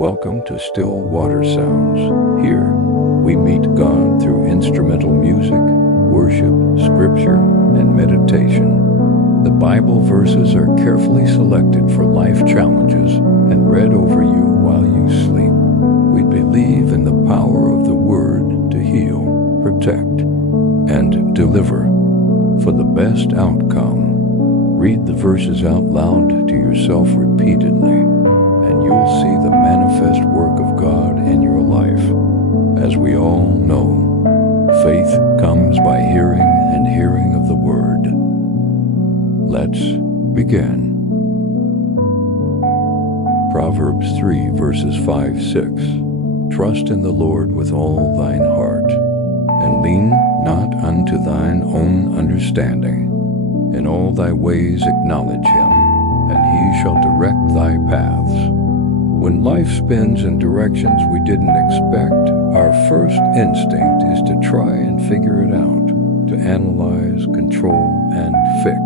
Welcome to Still Water Sounds. Here, we meet God through instrumental music, worship, scripture, and meditation. The Bible verses are carefully selected for life challenges and read over you while you sleep. We believe in the power of the Word to heal, protect, and deliver. For the best outcome, read the verses out loud to yourself repeatedly, and you'll see the manifest work of God in your life. As we all know, faith comes by hearing and hearing of the Word. Let's begin. Proverbs 3 verses 5-6. Trust in the Lord with all thine heart, and lean not unto thine own understanding. In all thy ways acknowledge him, and he shall direct thy paths. When life spins in directions we didn't expect, our first instinct is to try and figure it out, to analyze, control, and fix.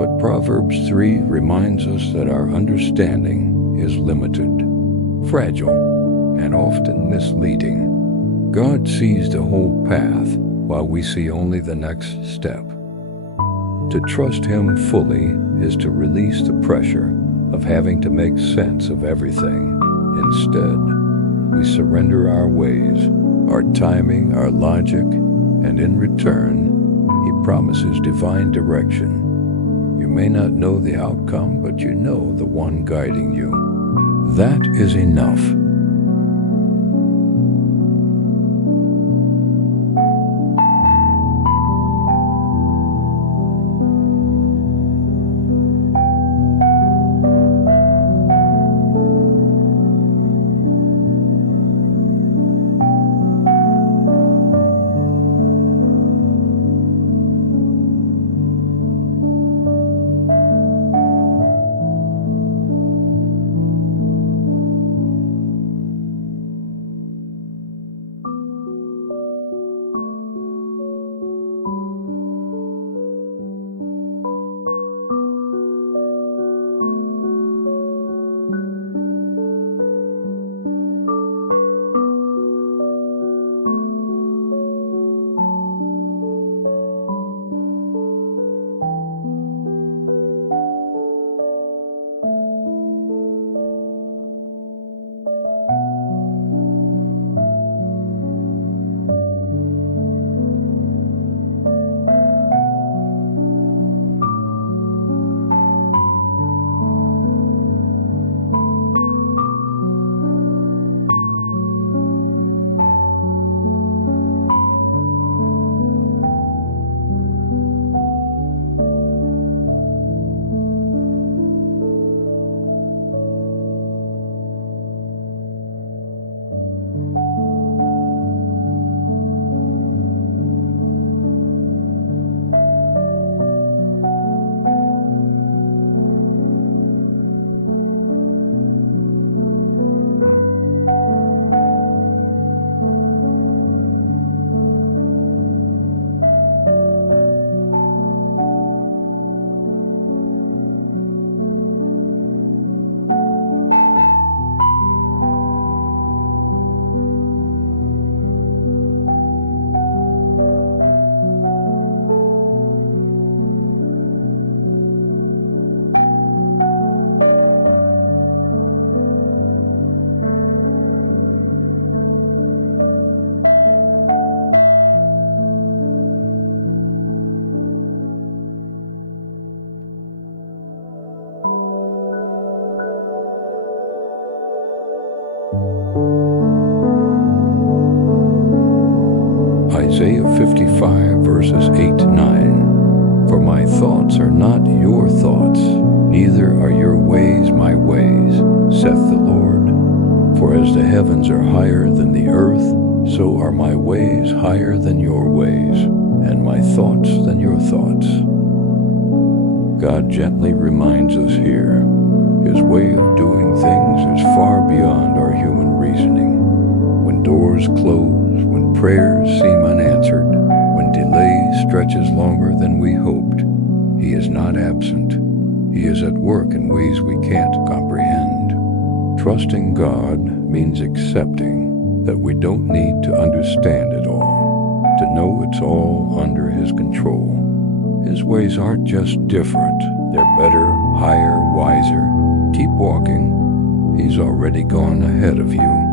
But Proverbs 3 reminds us that our understanding is limited, fragile, and often misleading. God sees the whole path, while we see only the next step. To trust him fully is to release the pressure of having to make sense of everything. Instead, we surrender our ways, our timing, our logic, and in return, he promises divine direction. You may not know the outcome, but you know the one guiding you. That is enough. Isaiah 55 verses 8-9. For my thoughts are not your thoughts, neither are your ways my ways, saith the Lord. For as the heavens are higher than the earth, so are my ways higher than your ways, and my thoughts than your thoughts. God gently reminds us here, his way of doing things is far beyond our human reasoning. When doors close, when prayers seem unanswered, when delay stretches longer than we hoped, he is not absent. He is at work in ways we can't comprehend. Trusting God means accepting that we don't need to understand it all, to know it's all under His control. His ways aren't just different, they're better, higher, wiser. Keep walking. He's already gone ahead of you.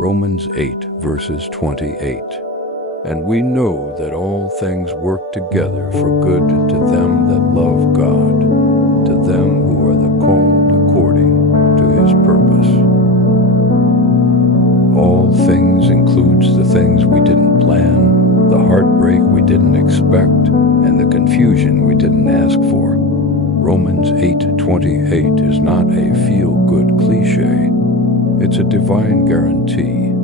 Romans 8, verses 28. And we know that all things work together for good to them that love God, to them who are the called according to His purpose. All things includes the things we didn't plan, the heartbreak we didn't expect, and the confusion we didn't ask for. Romans 8:28 is not a feel-good cliche. It's a divine guarantee.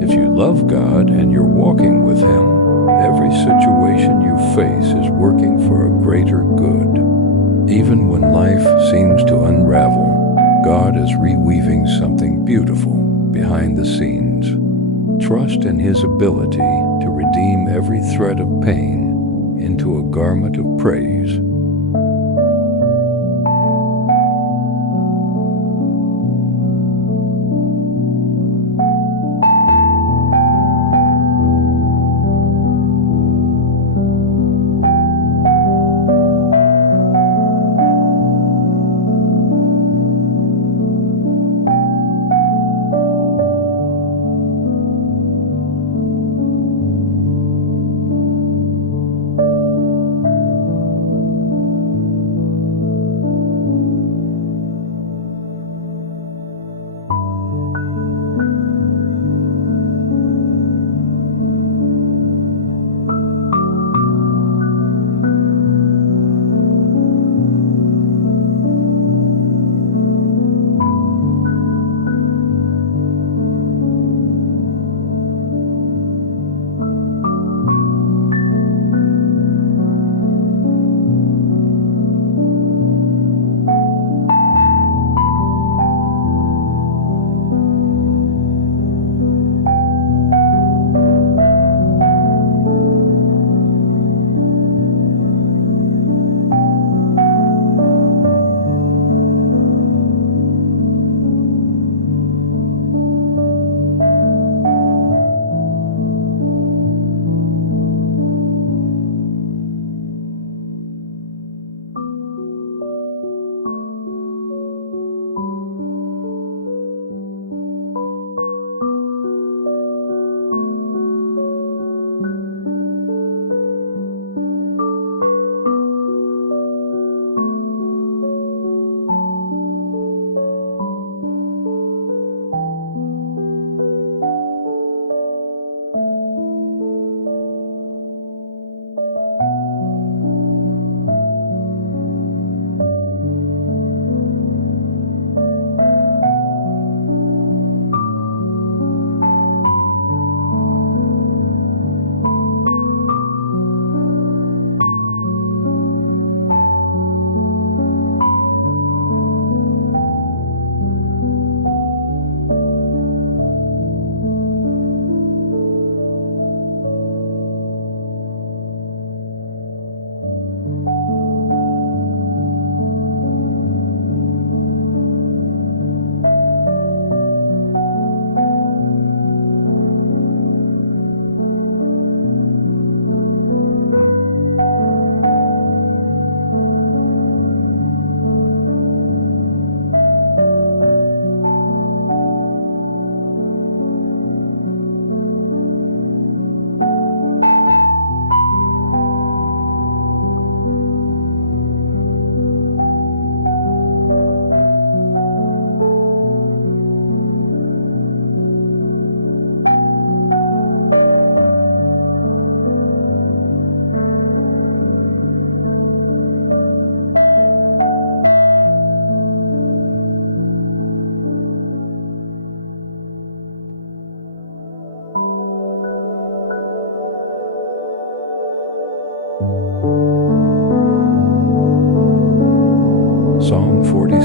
If you love God and you're walking with Him, every situation you face is working for a greater good. Even when life seems to unravel, God is reweaving something beautiful behind the scenes. Trust in His ability to redeem every thread of pain into a garment of praise.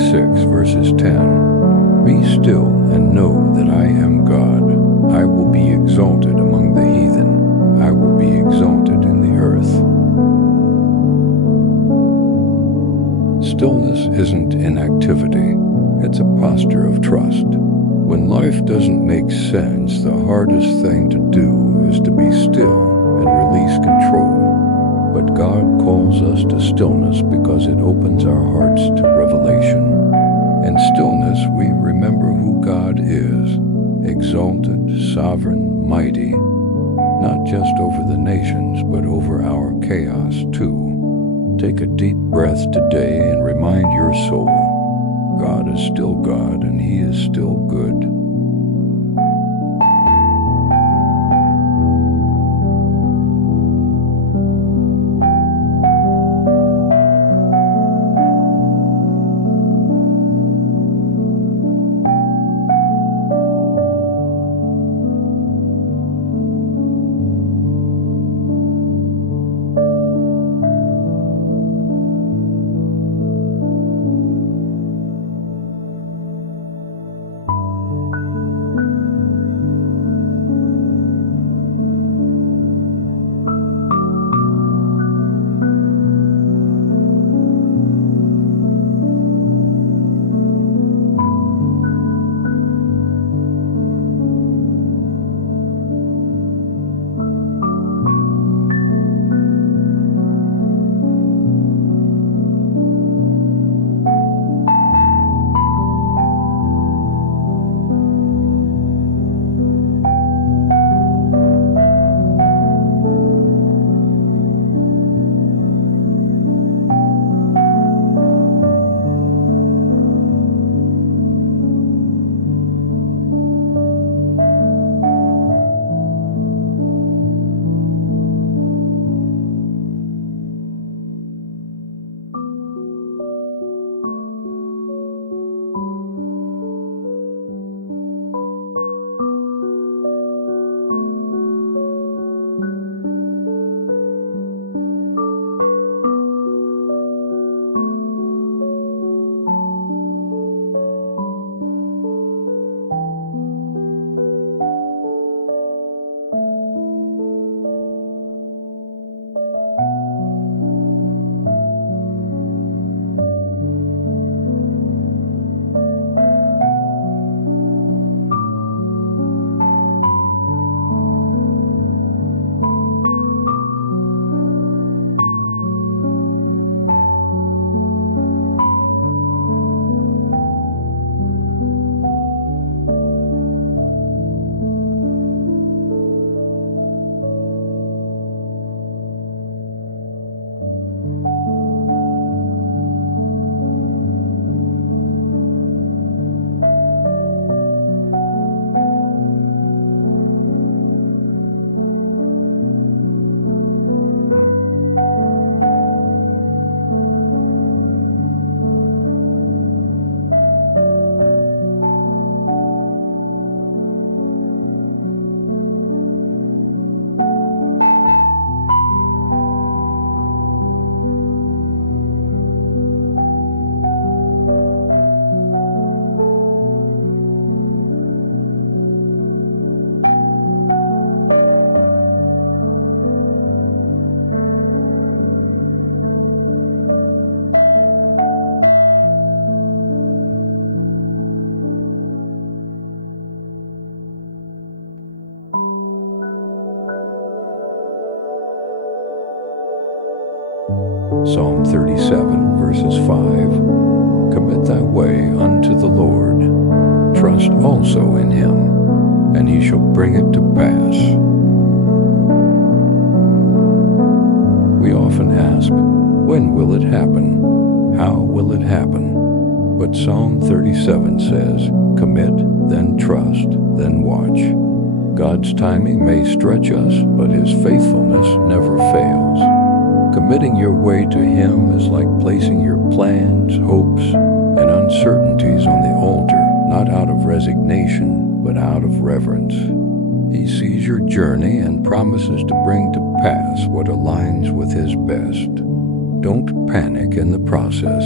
56 verses 10. Be still and know that I am God. I will be exalted among the heathen. I will be exalted in the earth. Stillness isn't inactivity. It's a posture of trust. When life doesn't make sense, the hardest thing to do is to be still and release control. But God calls us to stillness because it opens our hearts to revelation. In stillness, we remember who God is, exalted, sovereign, mighty, not just over the nations, but over our chaos too. Take a deep breath today and remind your soul, God is still God and He is still good. Psalm 37, verses 5. Commit thy way unto the Lord. Trust also in Him, and He shall bring it to pass. We often ask, when will it happen? How will it happen? But Psalm 37 says, commit, then trust, then watch. God's timing may stretch us, but His faithfulness never fails. Committing your way to Him is like placing your plans, hopes, and uncertainties on the altar, not out of resignation, but out of reverence. He sees your journey and promises to bring to pass what aligns with His best. Don't panic in the process.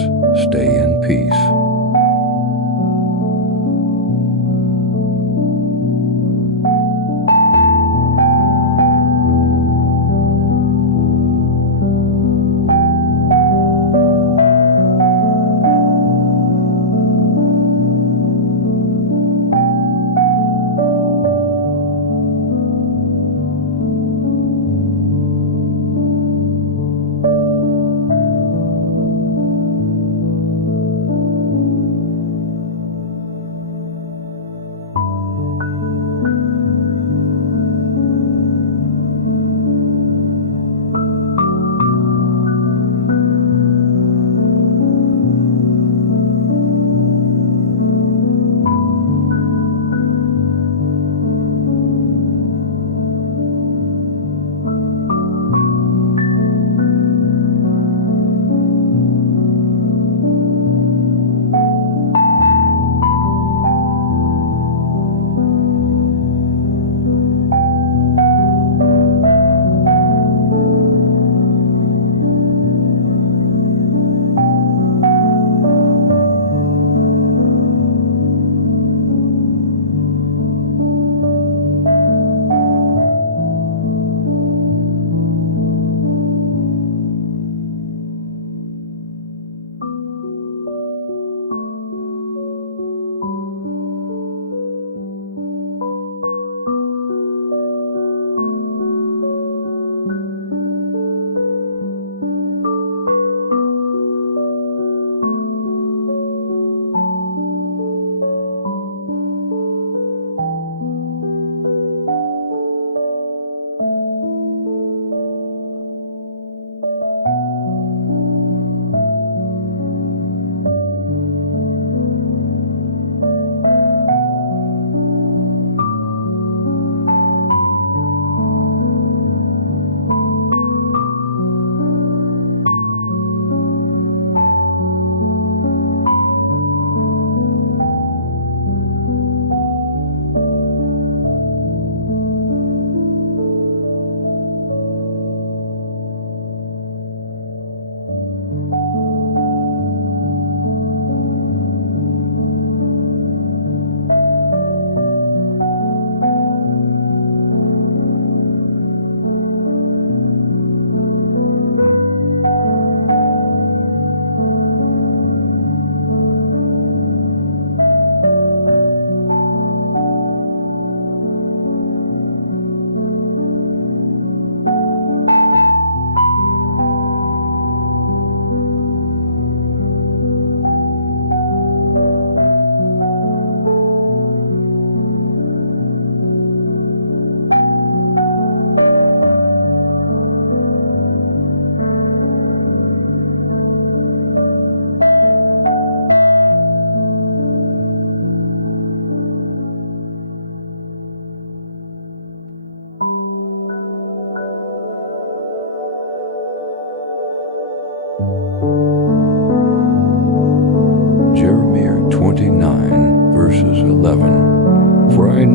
Stay in peace.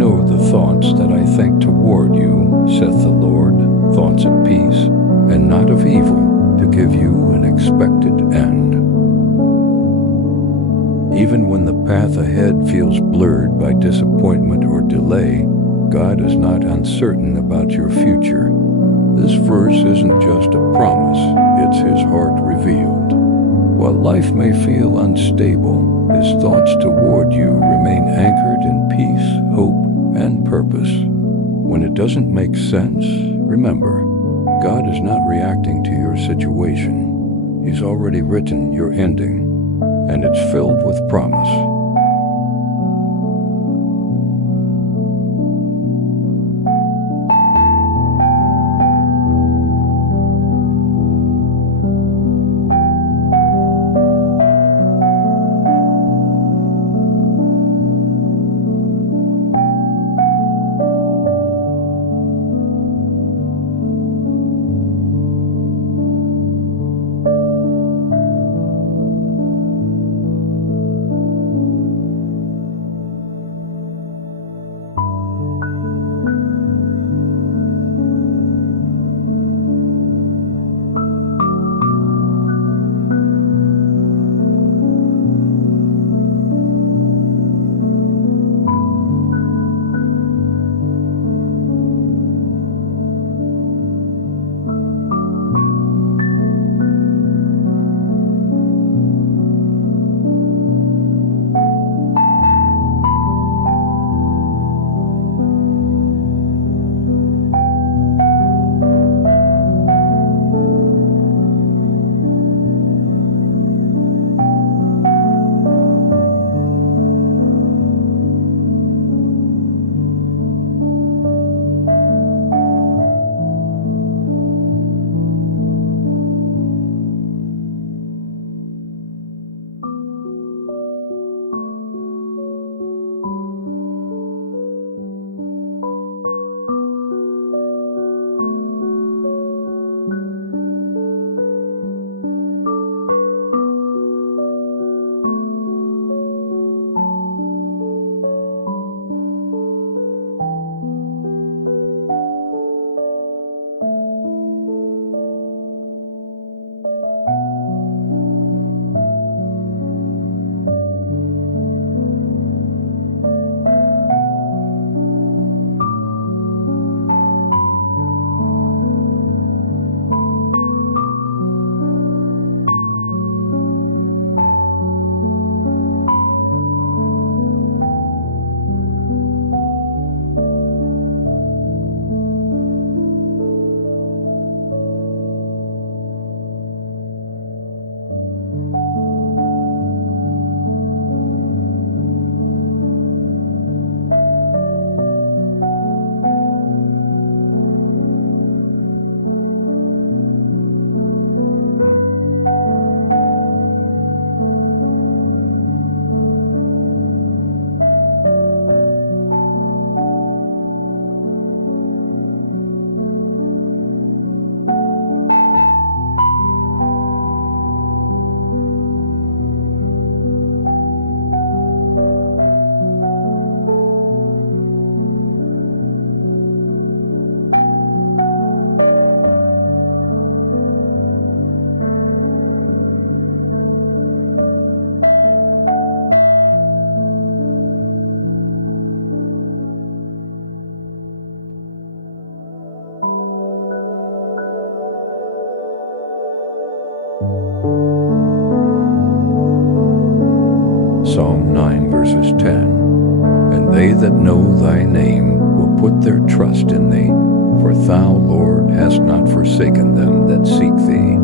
know the thoughts that I think toward you, saith the Lord, thoughts of peace, and not of evil, to give you an expected end. Even when the path ahead feels blurred by disappointment or delay, God is not uncertain about your future. This verse isn't just a promise, it's His heart revealed. While life may feel unstable, His thoughts toward you remain anchored in peace, hope, and purpose. When it doesn't make sense, remember, God is not reacting to your situation. He's already written your ending, and it's filled with promise. Psalm 9 verses 10. And they that know thy name will put their trust in thee, for thou, Lord, hast not forsaken them that seek thee.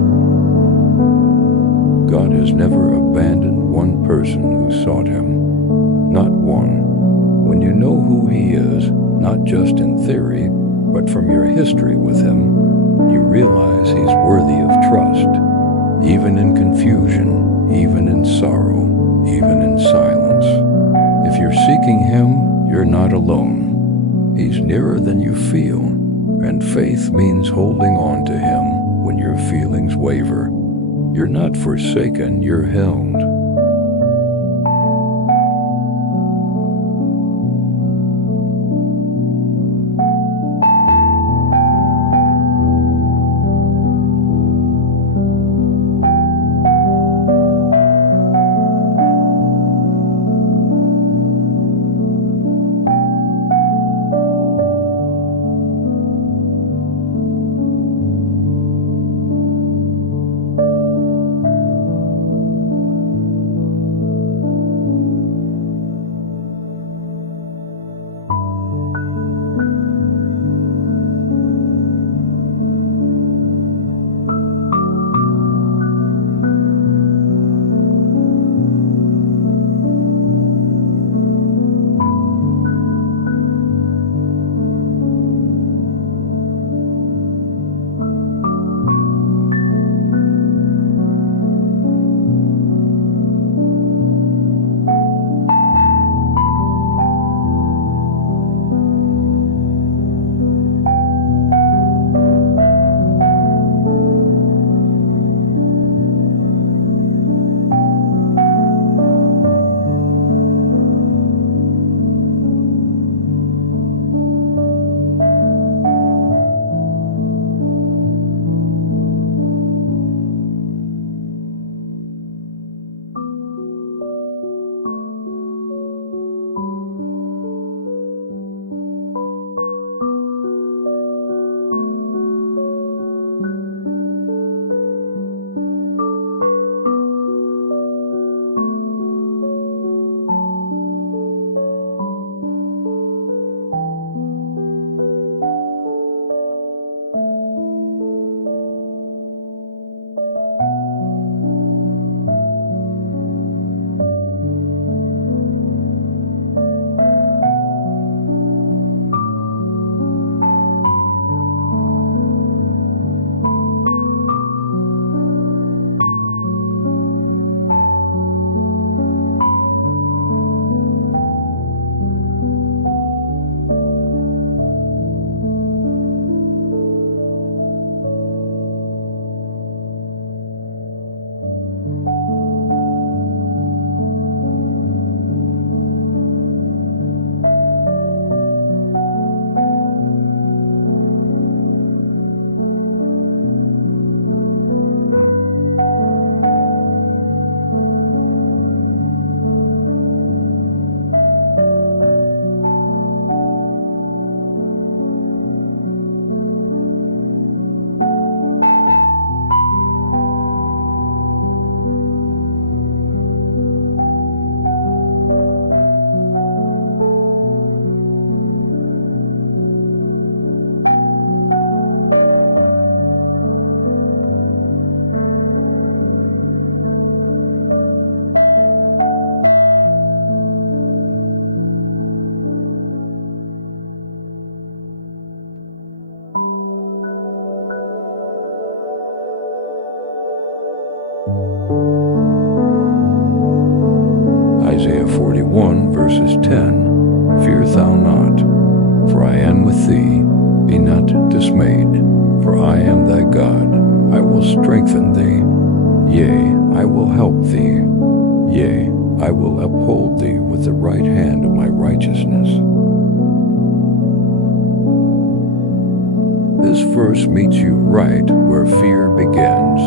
God has never abandoned one person who sought him, not one. When you know who he is, not just in theory, but from your history with him, you realize he's worthy of trust, even in confusion, even in sorrow, even in silence. If you're seeking him, you're not alone. He's nearer than you feel, and faith means holding on to him when your feelings waver. You're not forsaken, you're held. I am with thee. Be not dismayed, for I am thy God. I will strengthen thee. Yea, I will help thee. Yea, I will uphold thee with the right hand of my righteousness. This verse meets you right where fear begins.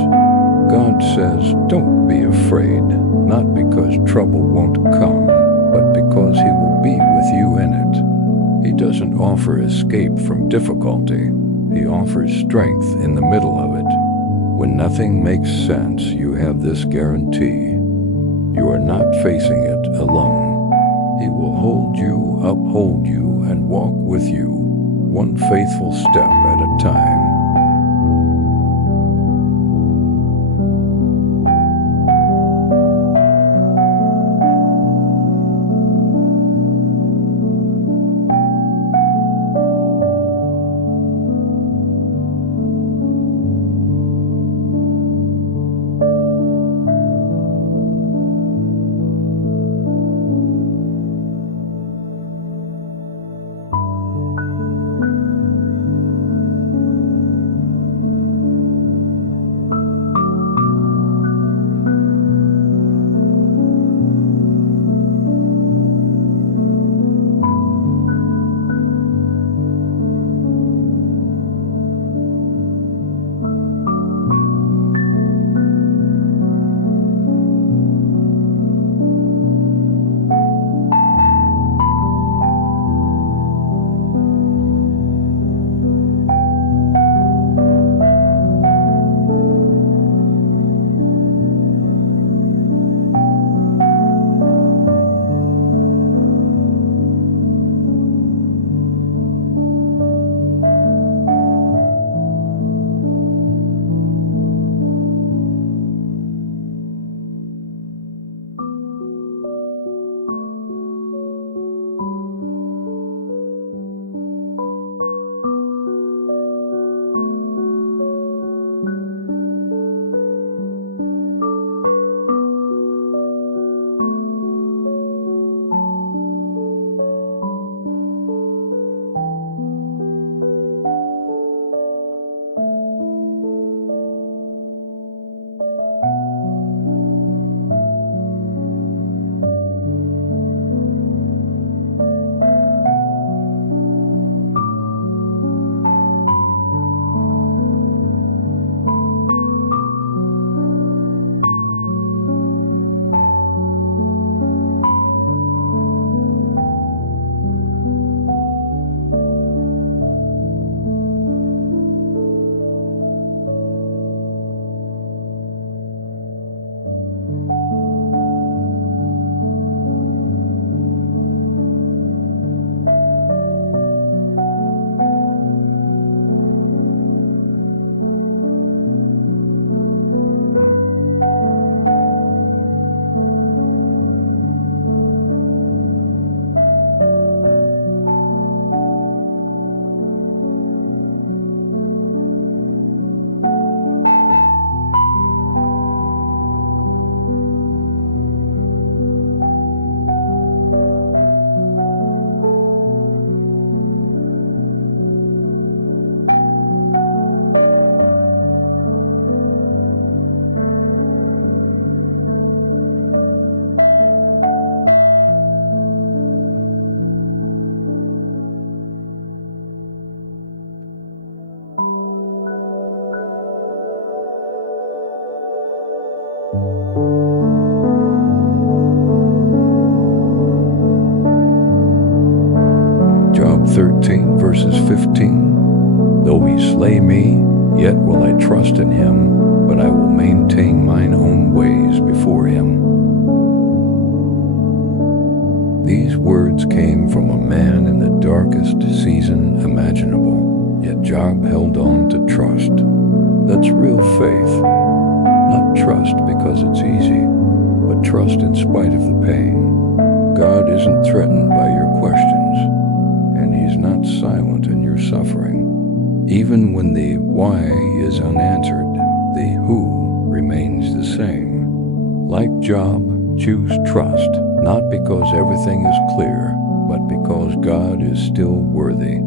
God says, don't be afraid, not because trouble won't come, but because He will be with you in it. He doesn't offer escape from difficulty. He offers strength in the middle of it. When nothing makes sense, you have this guarantee. You are not facing it alone. He will hold you, uphold you, and walk with you, one faithful step at a time. Job 13, verses 15. Though he slay me, yet will I trust in him, but I will maintain mine own ways before him. These words came from a man in the darkest season imaginable, yet Job held on to trust. That's real faith. Not trust because it's easy, but trust in spite of the pain. God isn't threatened by your questions, and He's not silent in your suffering. Even when the why is unanswered, the who remains the same. Like Job, choose trust, not because everything is clear, but because God is still worthy.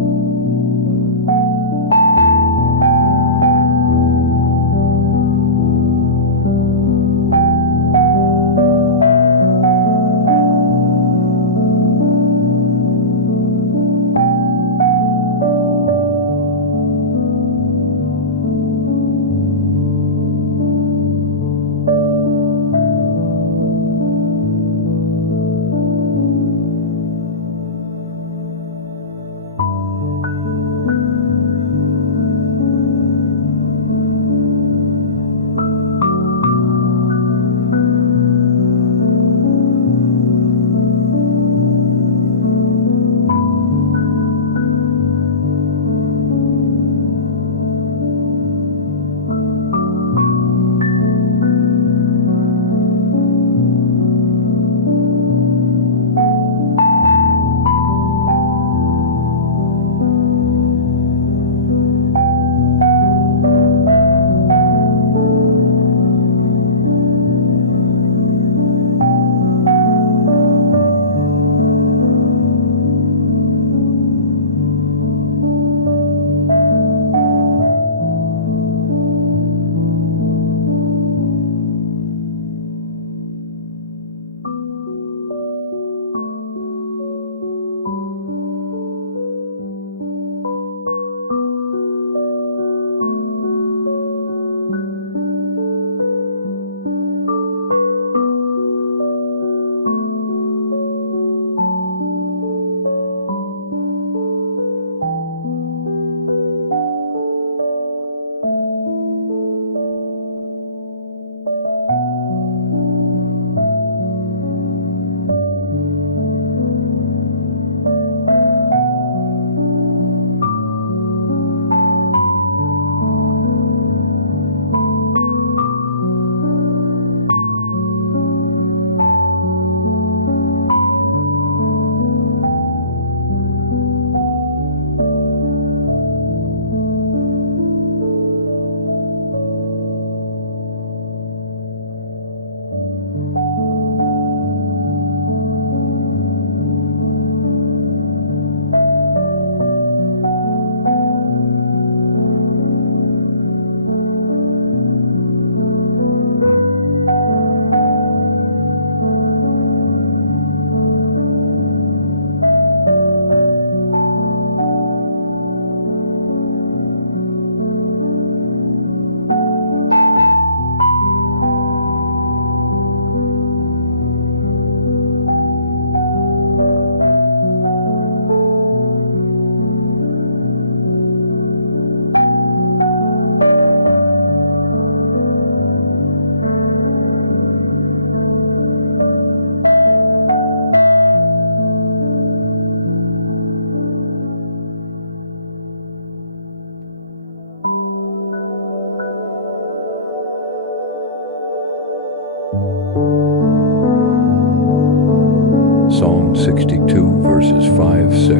62 verses 5, 6.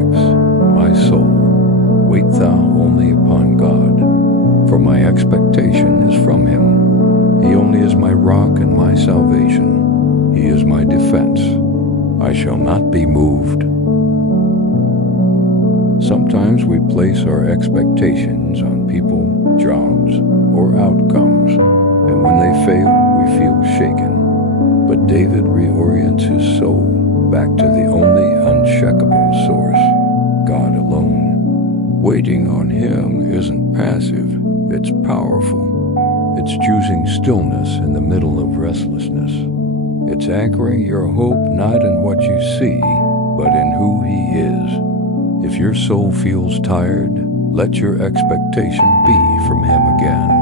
My soul, wait thou only upon God, for my expectation is from him. He only is my rock and my salvation. He is my defense. I shall not be moved. Sometimes we place our expectations on people, jobs, or outcomes, and when they fail, we feel shaken. But David reorients his soul back to the only uncheckable source, God alone. Waiting on him isn't passive, it's powerful. It's choosing stillness in the middle of restlessness. It's anchoring your hope not in what you see, but in who he is. If your soul feels tired, let your expectation be from him again.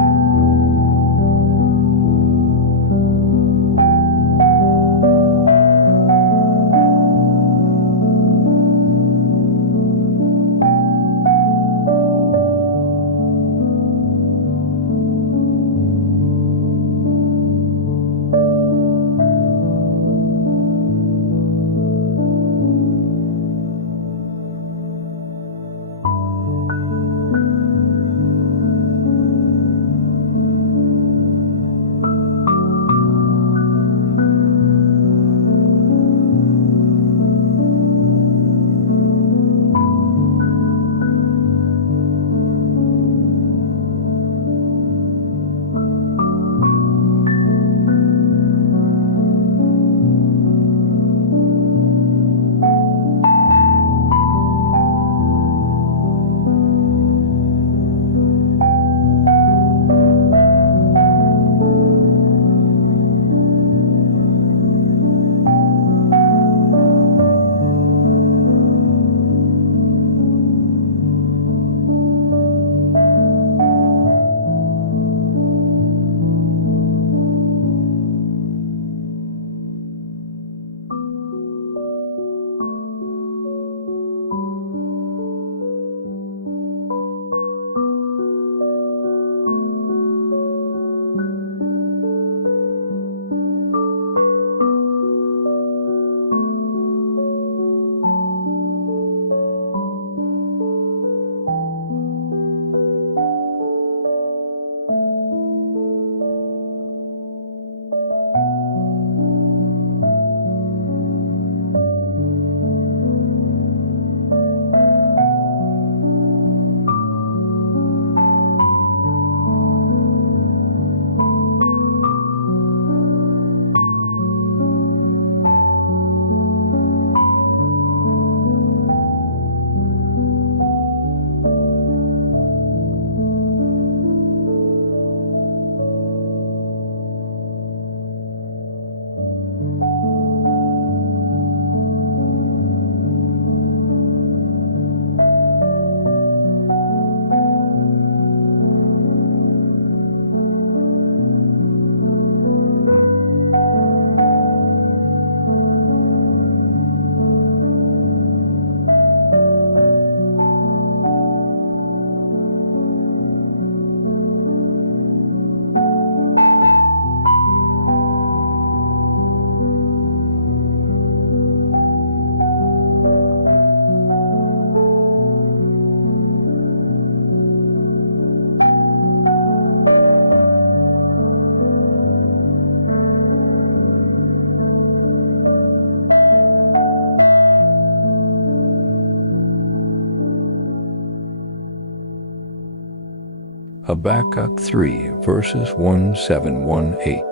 Habakkuk 3 verses 1, 7, 1, 8.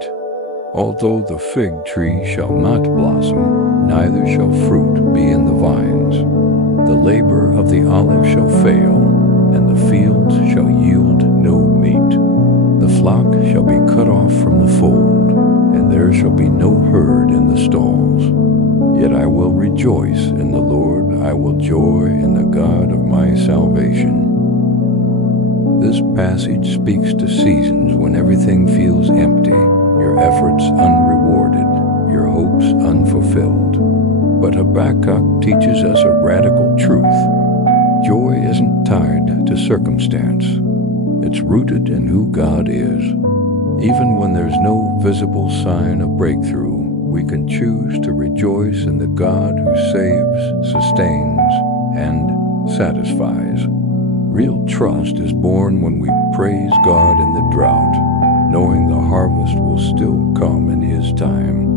Although the fig tree shall not blossom, neither shall fruit be in the vines, the labor of the olive shall fail, and the fields shall yield no meat. The flock shall be cut off from the fold, and there shall be no herd in the stalls. Yet I will rejoice in the Lord, I will joy in the God of my salvation. This passage speaks to seasons when everything feels empty, your efforts unrewarded, your hopes unfulfilled. But Habakkuk teaches us a radical truth. Joy isn't tied to circumstance. It's rooted in who God is. Even when there's no visible sign of breakthrough, we can choose to rejoice in the God who saves, sustains, and satisfies. Real trust is born when we praise God in the drought, knowing the harvest will still come in His time.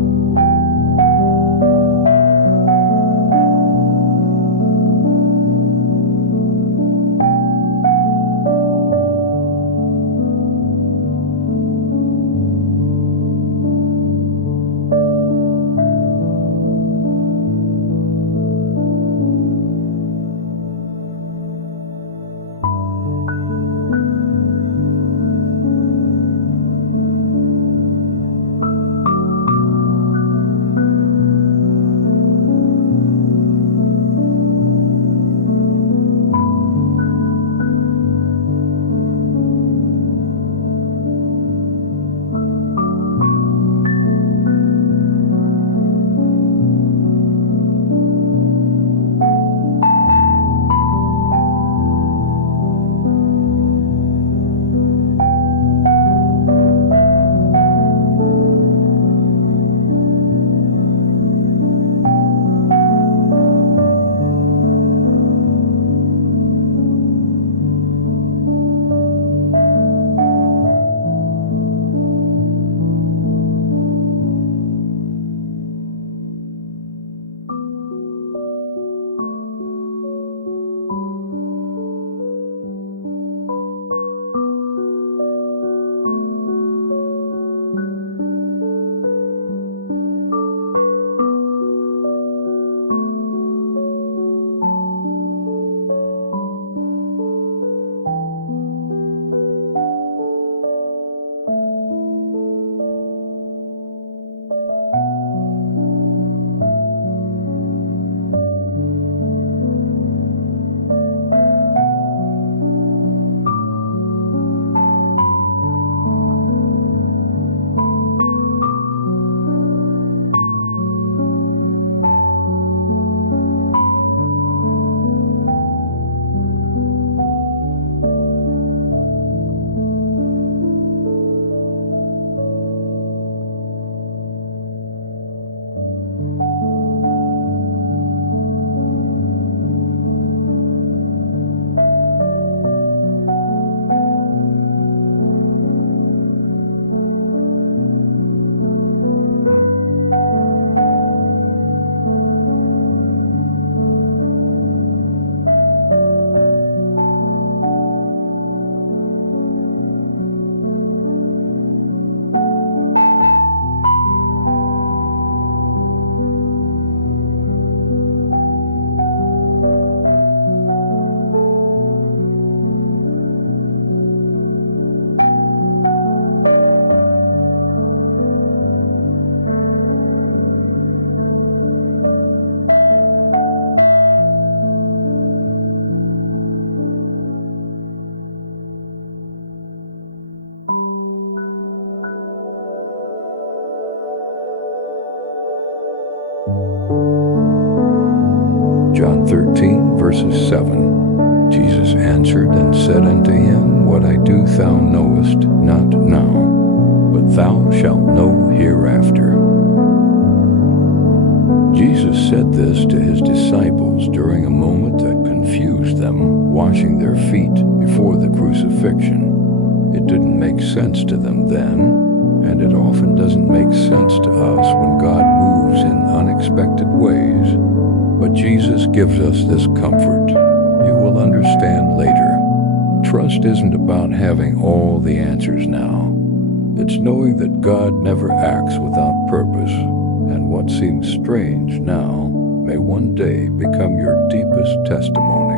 John 13, verses 7. Jesus answered and said unto him, What I do thou knowest not now, but thou shalt know hereafter. Jesus said this to his disciples during a moment that confused them, washing their feet before the crucifixion. It didn't make sense to them then, and it often doesn't make sense to us when God moves in unexpected ways. But Jesus gives us this comfort. You will understand later. Trust isn't about having all the answers now. It's knowing that God never acts without purpose, and what seems strange now may one day become your deepest testimony.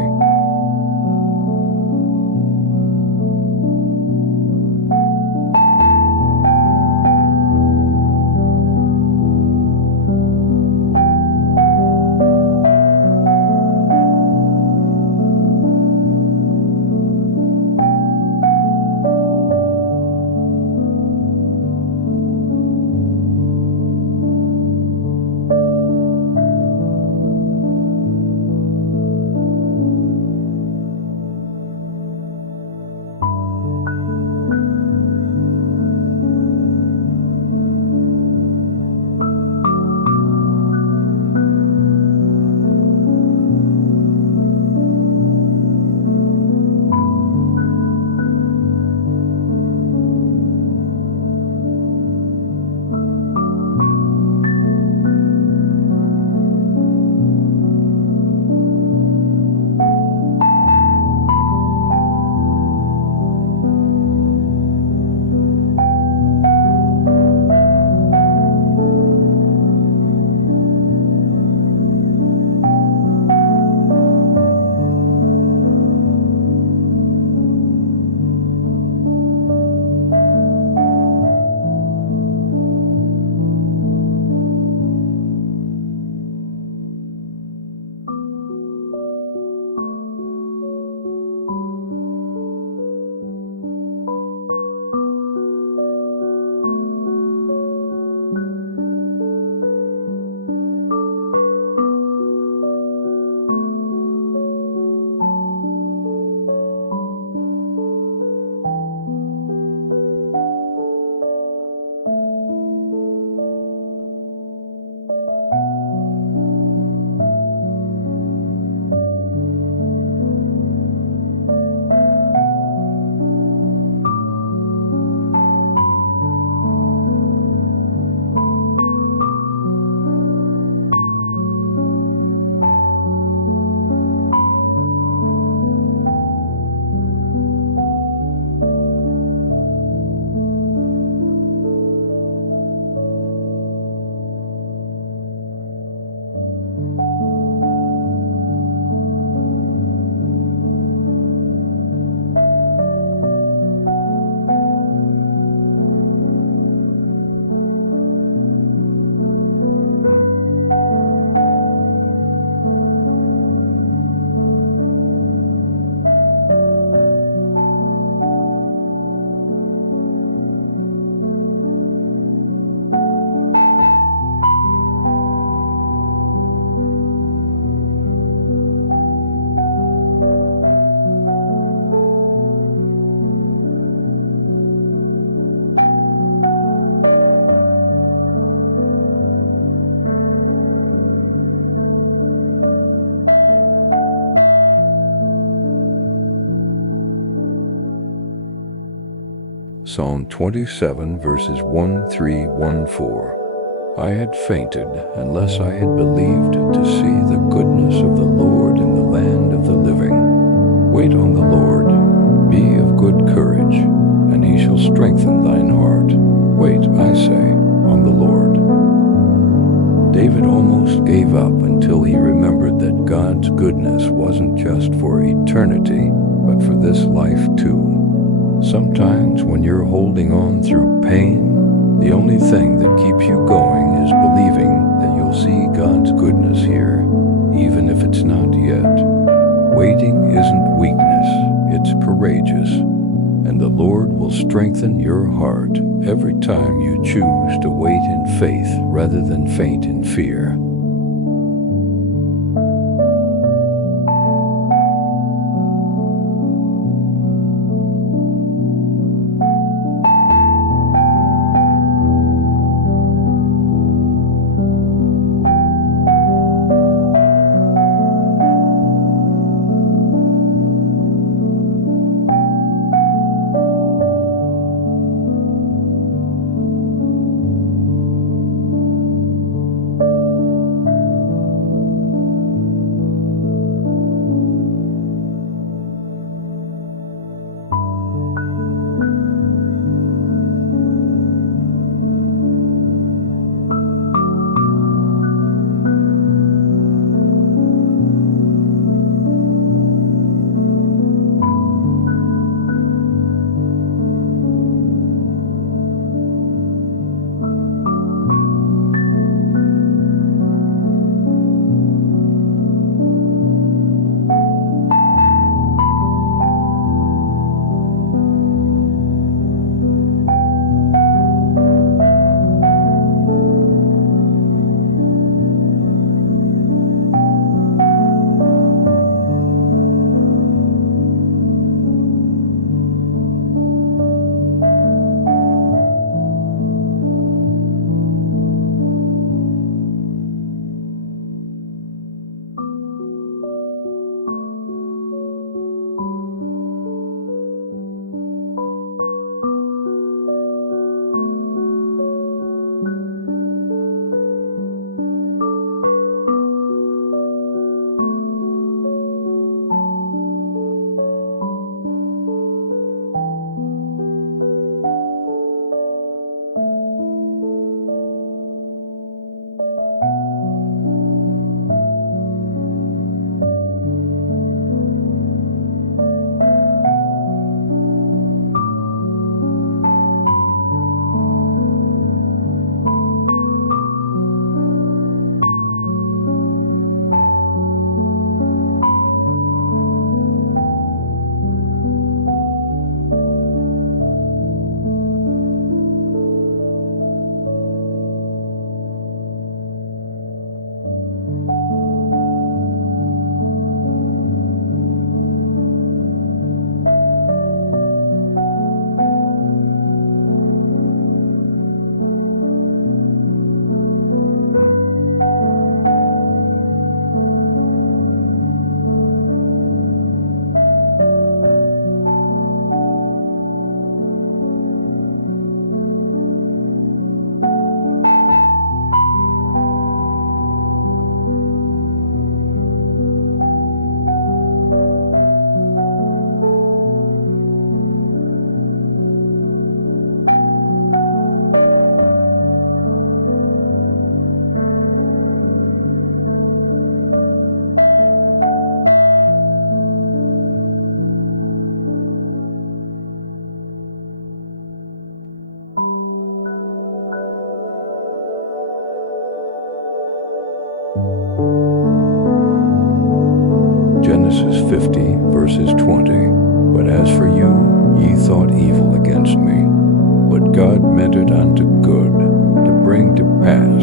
Psalm 27 verses 1, 3, 1, 4. I had fainted unless I had believed to see the goodness of the Lord in the land of the living. Wait on the Lord, be of good courage, and he shall strengthen thine heart. Wait, I say, on the Lord. David almost gave up until he remembered that God's goodness wasn't just for eternity, but for this life too. Sometimes when you're holding on through pain, the only thing that keeps you going is believing that you'll see God's goodness here, even if it's not yet. Waiting isn't weakness, it's courageous, and the Lord will strengthen your heart every time you choose to wait in faith rather than faint in fear. Genesis 50, verses 20. But as for you, ye thought evil against me, but God meant it unto good, to bring to pass,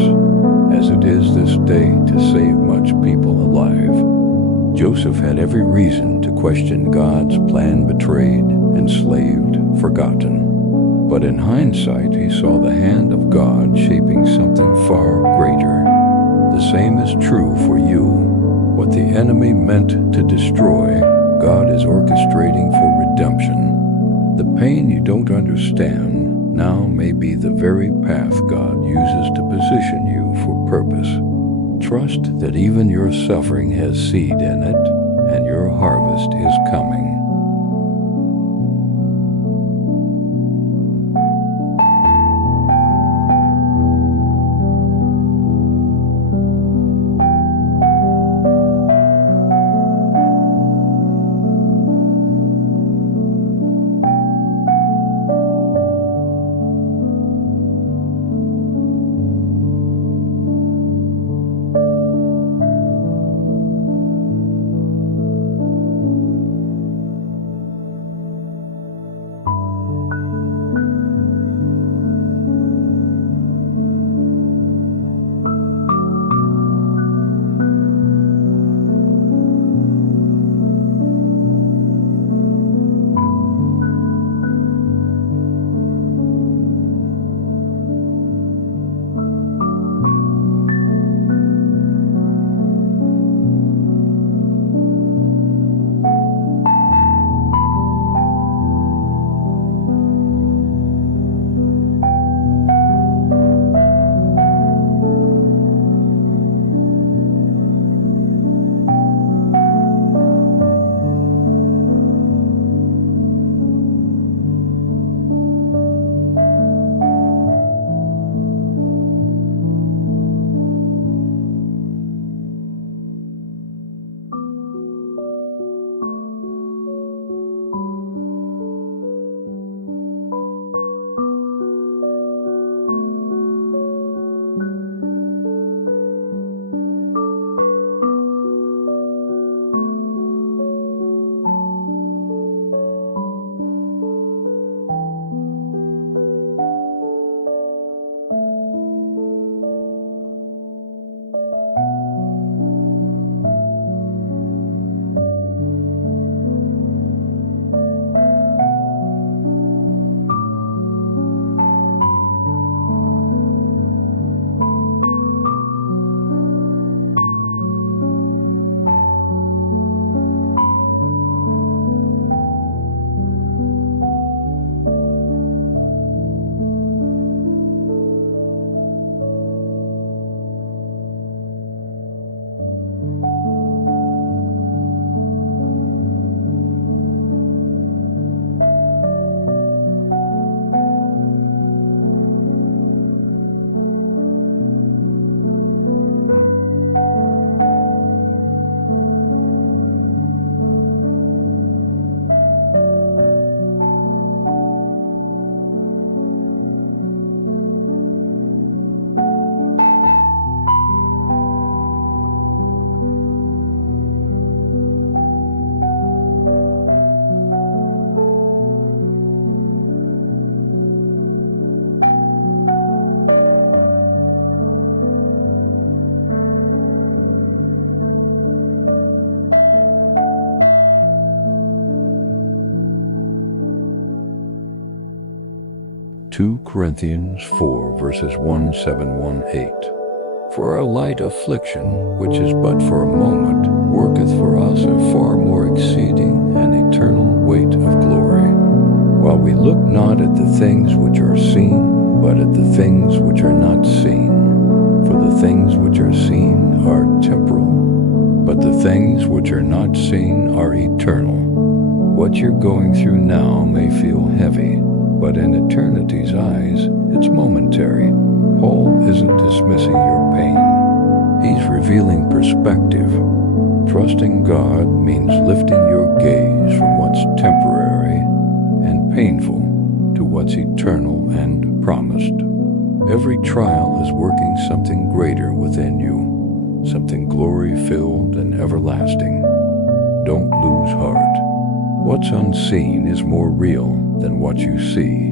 as it is this day, to save much people alive. Joseph had every reason to question God's plan betrayed, enslaved, forgotten. But in hindsight, he saw the hand of God shaping something far greater. The same is true for you. What the enemy meant to destroy, God is orchestrating for redemption. The pain you don't understand that even your suffering has seed in it, and your harvest is coming. (2 Corinthians 4 verses 1, 7, 1, 8). For our light affliction, which is but for a moment, worketh for us a far more exceeding and eternal weight of glory. While we look not at the things which are seen, but at the things which are not seen. For the things which are seen are temporal, but the things which are not seen are eternal. What you're going through now may feel heavy, but in eternity's eyes, it's momentary. Paul isn't dismissing your pain. He's revealing perspective. Trusting God means lifting your gaze from what's temporary and painful to what's eternal and promised. Every trial is working something greater within you, something glory-filled and everlasting. Don't lose heart. What's unseen is more real than what you see.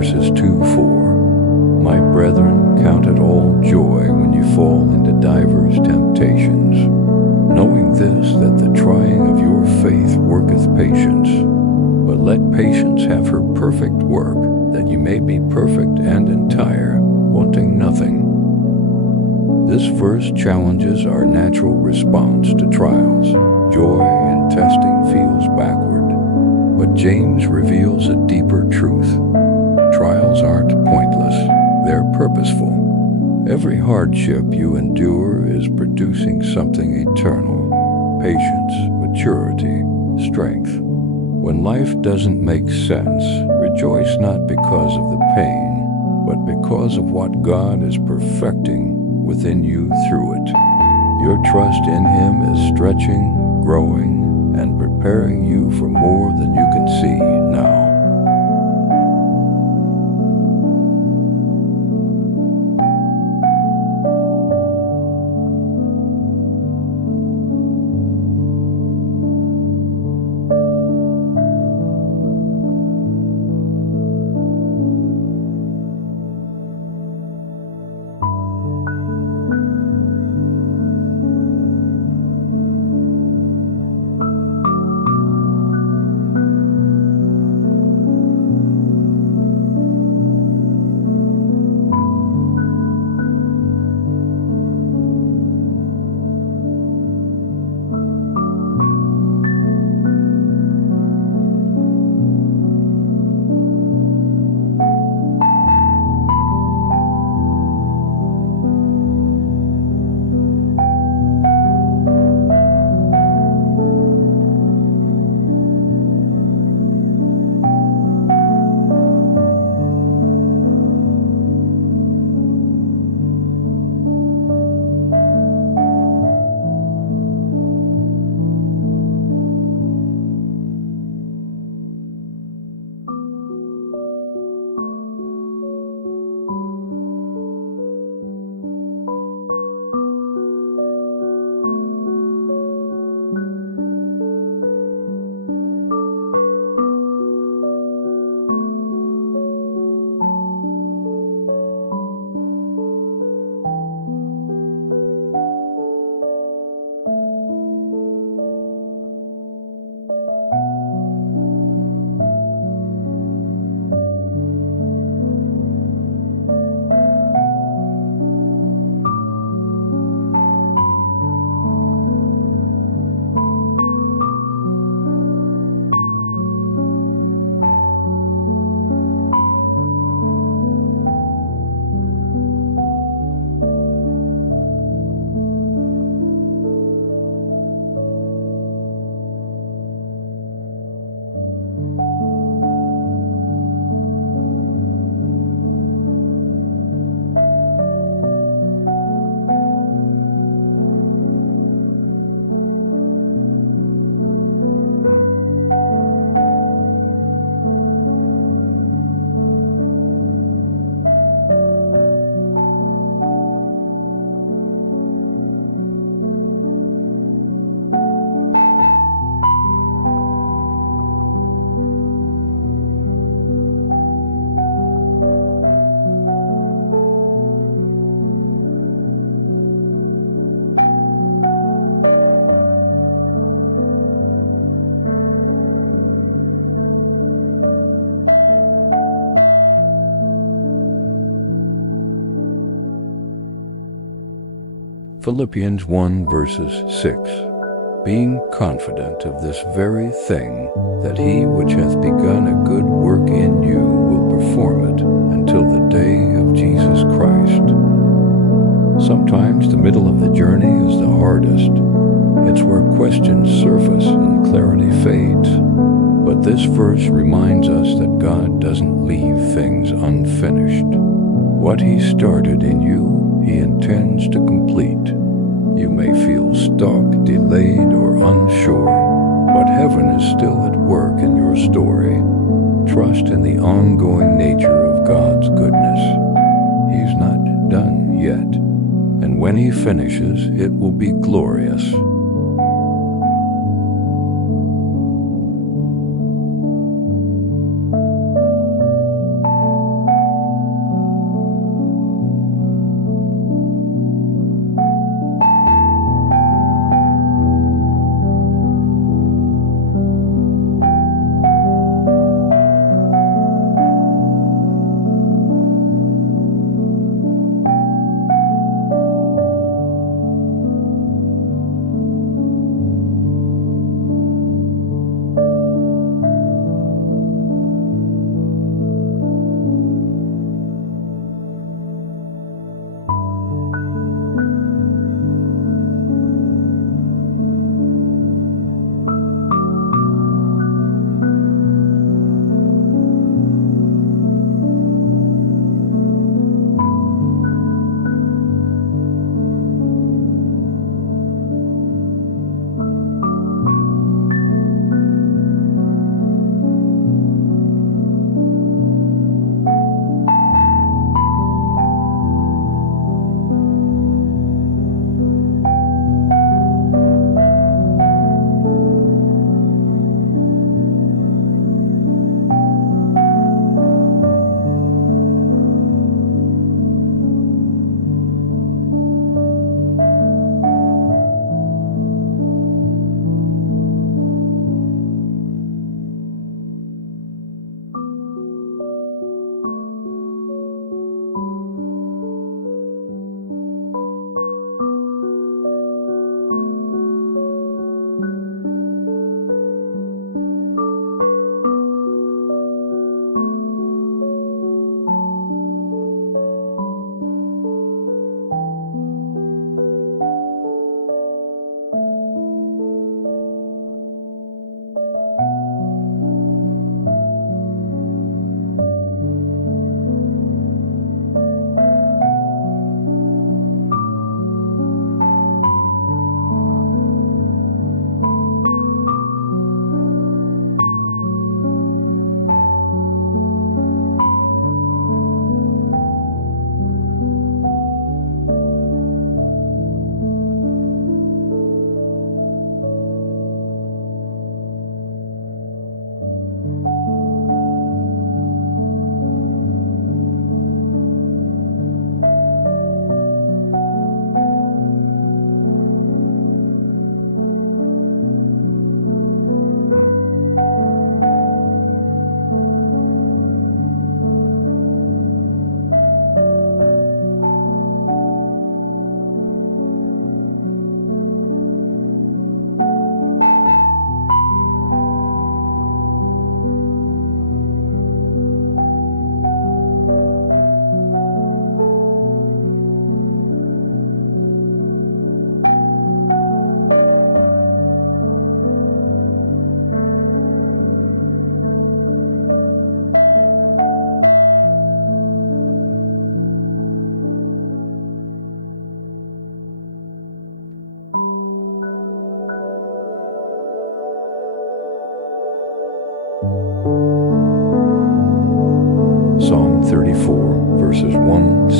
verses 2-4. My brethren, count it all joy when you fall into divers temptations, knowing this, that the trying of your faith worketh patience. But let patience have her perfect work, that you may be perfect and entire, wanting nothing. This verse challenges our natural response to trials. Joy in testing feels backward, but James reveals a deeper truth. Trials aren't pointless, they're purposeful. Every hardship you endure is producing something eternal: patience, maturity, strength. When life doesn't make sense, rejoice not because of the pain, but because of what God is perfecting within you through it. Your trust in Him is stretching, growing, and preparing you for more than you can see now. Philippians 1 verses 6. Being confident of this very thing, that he which hath begun a good work in you will perform it until the day of Jesus Christ. Sometimes the middle of the journey is the hardest. It's where questions surface and clarity fades. But this verse reminds us that God doesn't leave things unfinished. What He started in you, He intends to complete. You may feel stuck, delayed, or unsure, but heaven is still at work in your story. Trust in the ongoing nature of God's goodness. He's not done yet, and when He finishes, it will be glorious.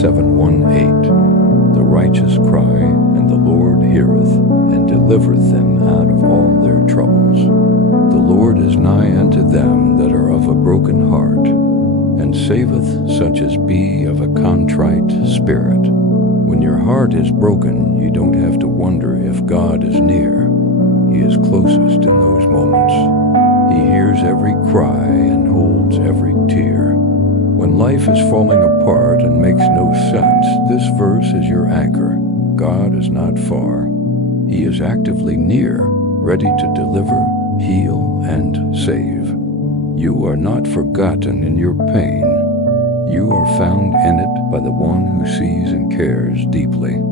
7:1-8. The righteous cry, and the Lord heareth, and delivereth them out of all their troubles. The Lord is nigh unto them that are of a broken heart, and saveth such as be of a contrite spirit. When your heart is broken, you don't have to wonder if God is near. He is closest in those moments. He hears every cry and holds every tear. When life is falling apart and makes no sense, this verse is your anchor. God is not far. He is actively near, ready to deliver, heal, and save. You are not forgotten in your pain. You are found in it by the one who sees and cares deeply.